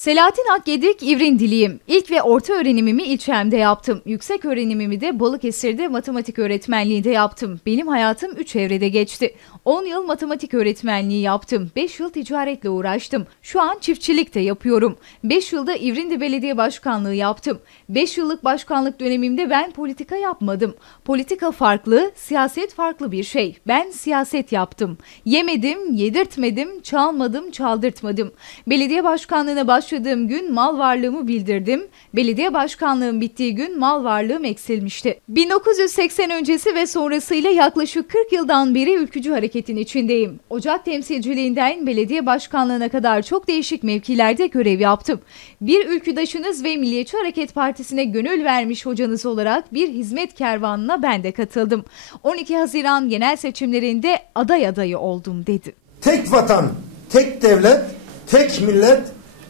Selahattin Akgedik İvrindiliyim. İlk ve orta öğrenimimi ilçemde yaptım. Yüksek öğrenimimi de Balıkesir'de matematik öğretmenliğinde yaptım. Benim hayatım 3 evrede geçti. 10 yıl matematik öğretmenliği yaptım. 5 yıl ticaretle uğraştım. Şu an çiftçilik de yapıyorum. 5 yılda İvrindi Belediye Başkanlığı yaptım. 5 yıllık başkanlık dönemimde ben politika yapmadım. Politika farklı, siyaset farklı bir şey. Ben siyaset yaptım. Yemedim, yedirtmedim, çalmadım, çaldırtmadım. Belediye başkanlığına başladığım gün mal varlığımı bildirdim. Belediye başkanlığım bittiği gün mal varlığım eksilmişti. 1980 öncesi ve sonrasıyla yaklaşık 40 yıldan beri ülkücü hareketin içindeyim. Ocak temsilciliğinden belediye başkanlığına kadar çok değişik mevkilerde görev yaptım. Bir ülküdaşınız ve Milliyetçi Hareket Partisi'ne gönül vermiş hocanız olarak bir hizmet kervanına ben de katıldım. 12 Haziran genel seçimlerinde aday adayı oldum dedi. Tek vatan, tek devlet, tek millet,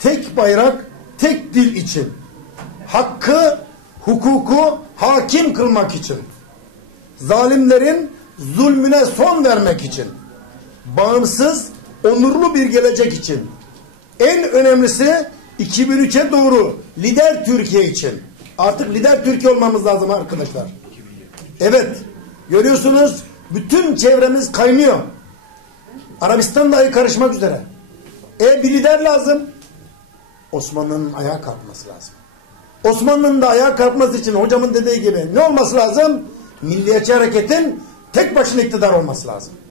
tek bayrak, tek dil için. Hakkı, hukuku hakim kılmak için. Zalimlerin zulmüne son vermek için. Bağımsız, onurlu bir gelecek için. En önemlisi 2003'e doğru lider Türkiye için. Artık lider Türkiye olmamız lazım arkadaşlar. Evet, görüyorsunuz bütün çevremiz kaynıyor. Arabistan dahi karışmak üzere. E bir lider lazım. Osmanlı'nın ayağa kalkması lazım. Osmanlı'nın da ayağa kalkması için hocamın dediği gibi ne olması lazım? Milliyetçi hareketin tek başına iktidar olması lazım.